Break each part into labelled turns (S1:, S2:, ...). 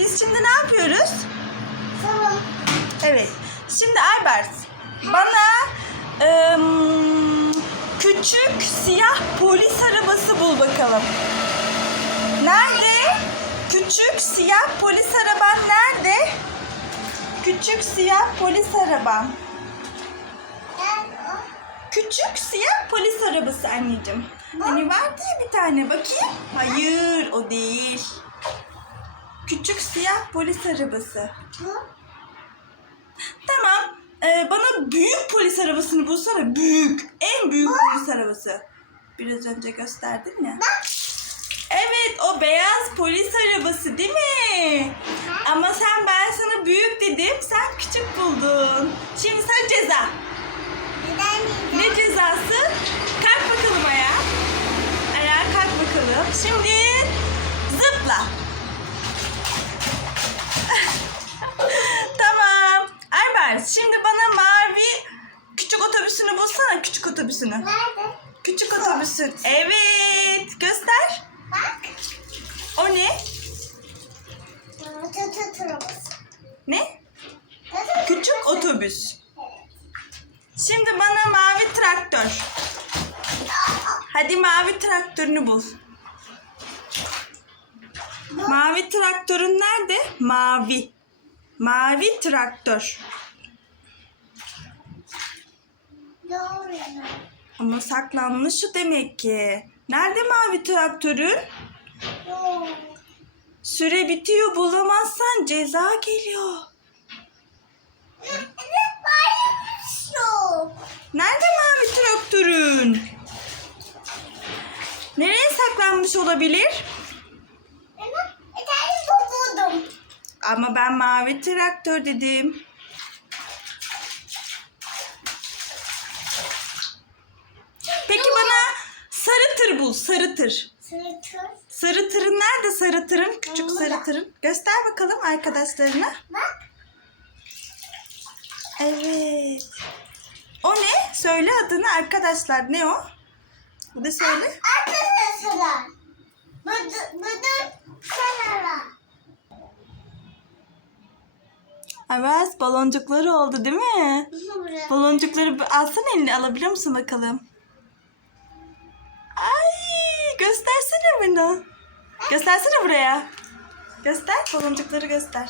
S1: biz şimdi ne yapıyoruz?
S2: Tamam.
S1: Evet. Şimdi Albert bana ım, küçük siyah polis arabası bul bakalım. Nerede? Küçük siyah polis araban nerede? Küçük siyah polis araban. Küçük siyah polis arabası anneciğim. Hani vardı ya bir tane bakayım. Hayır o değil. Küçük siyah polis arabası.
S2: Bu.
S1: Tamam. Ee, bana büyük polis arabasını bulsana. Büyük. En büyük polis arabası. Biraz önce gösterdin ya. Evet o beyaz polis arabası değil mi? Ama sen ben sana büyük dedim. Sen küçük buldun. Şimdi sana ceza.
S2: Neden
S1: Ne
S2: neden?
S1: cezası? Kalk bakalım ayağa. Ayağa kalk bakalım. Şimdi otobüsünü.
S2: Nerede?
S1: Küçük otobüsün. Evet. Göster.
S2: Bak.
S1: O ne? Ne? Küçük otobüs. Şimdi bana mavi traktör. Hadi mavi traktörünü bul. Mavi traktörün nerede? Mavi. Mavi traktör.
S2: Doğru.
S1: Ama saklanmış şu demek ki. Nerede mavi traktörün?
S2: Doğru.
S1: Süre bitiyor bulamazsan ceza geliyor. Nerede mavi traktörün? Nereye saklanmış olabilir?
S2: Ama
S1: ben mavi traktör dedim. Peki bana sarı tır bul, sarı tır. Sarı tırın nerede sarı tırın? Küçük sarı tırın. Göster bakalım arkadaşlarına.
S2: Bak.
S1: Evet. O ne? Söyle adını arkadaşlar. Ne o? Bu da söyle.
S2: Arkadaşlar. Budur, budur kenara.
S1: Evet, baloncukları oldu değil mi? Baloncukları bir alsana elini alabiliyor musun bakalım? Göstersene bunu. Göstersene buraya. Göster baloncukları göster.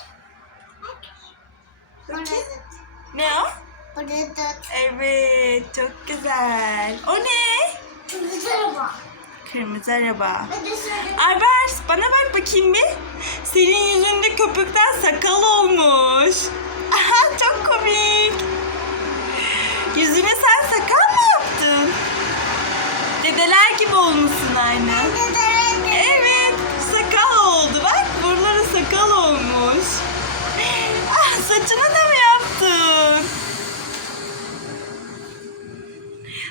S2: Tut.
S1: Ne o?
S2: Burada.
S1: Evet çok güzel. O ne?
S2: Kırmızı araba.
S1: Kırmızı araba. Albert bana bak bakayım bir. Senin yüzünde köpükten sakal olmuş. Aha çok komik. Saçını da mı yaptın?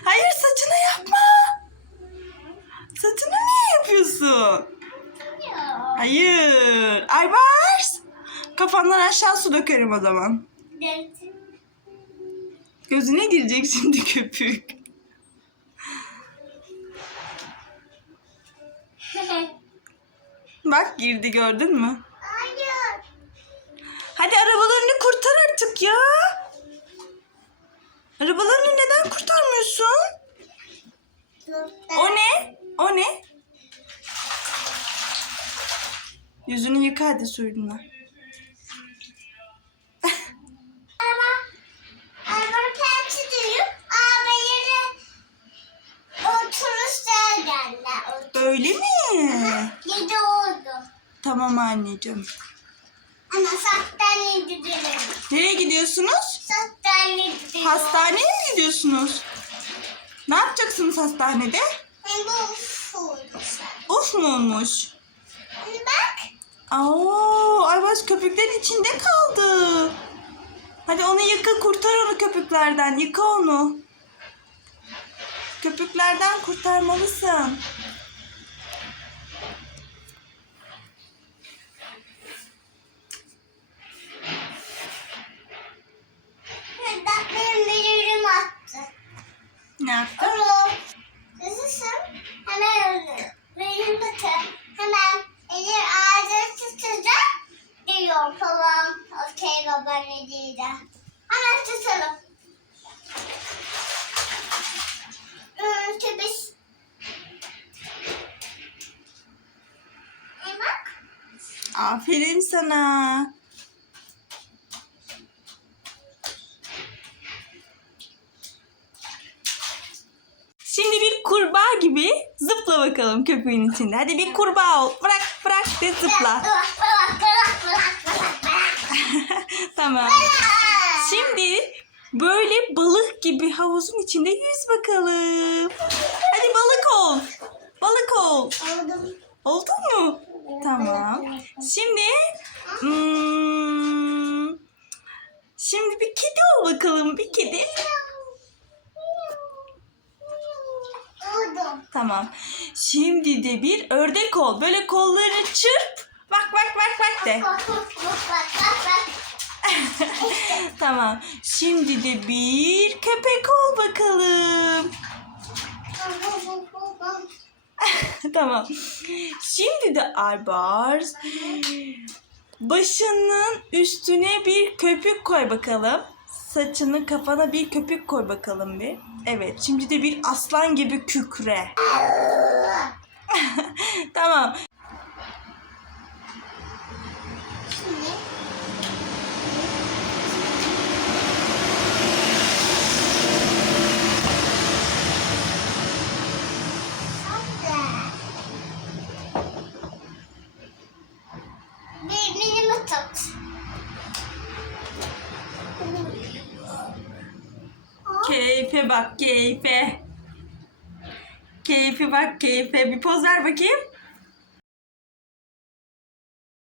S1: Hayır, saçını yapma. Saçını niye yapıyorsun? Hayır. Aybars. Kafandan aşağı su dökerim o zaman. Gözüne girecek şimdi köpük. Bak girdi gördün mü?
S2: Hayır.
S1: Hadi arabalarını ya. Arabalarını neden kurtarmıyorsun? O ne? O ne? Yüzünü yıka hadi suyunla. Öyle mi?
S2: Yedi oldu.
S1: Tamam anneciğim.
S2: Ama sastaneye gidelim.
S1: Nereye gidiyorsunuz?
S2: Sastaneye gidelim.
S1: Hastaneye mi gidiyorsunuz? Ne yapacaksınız hastanede?
S2: Hem bu oldu.
S1: Uf mu olmuş?
S2: Bak.
S1: Aa, Aybaş köpüklerin içinde kaldı. Hadi onu yıka kurtar onu köpüklerden. Yıka onu. Köpüklerden kurtarmalısın.
S2: Benim bir attı.
S1: Ne yaptın?
S2: Onu kızısın. Hemen. Benim bakın. Hemen elim ağzını tutacak. anneciği de. Hemen tutalım. Hmm, bak.
S1: Aferin sana. Şimdi bir kurbağa gibi zıpla bakalım köpüğün içinde. Hadi bir kurbağa ol. Bırak bırak de zıpla. Tamam. Şimdi böyle balık gibi havuzun içinde yüz bakalım. Hadi balık ol. Balık ol. Oldun mu? Tamam. Şimdi hmm, şimdi bir kedi ol bakalım. Bir kedi.
S2: Aldım.
S1: Tamam. Şimdi de bir ördek ol. Böyle kollarını çırp. Bak bak bak bak de.
S2: Bak bak bak bak bak bak.
S1: tamam. Şimdi de bir köpek ol bakalım. tamam. Şimdi de Albars başının üstüne bir köpük koy bakalım. Saçının kafana bir köpük koy bakalım bir. Evet. Şimdi de bir aslan gibi kükre. tamam.
S2: Şimdi Bir minimi tut.
S1: Keyfe bak keyfe. Keyfe bak keyfe. Bir poz ver bakayım.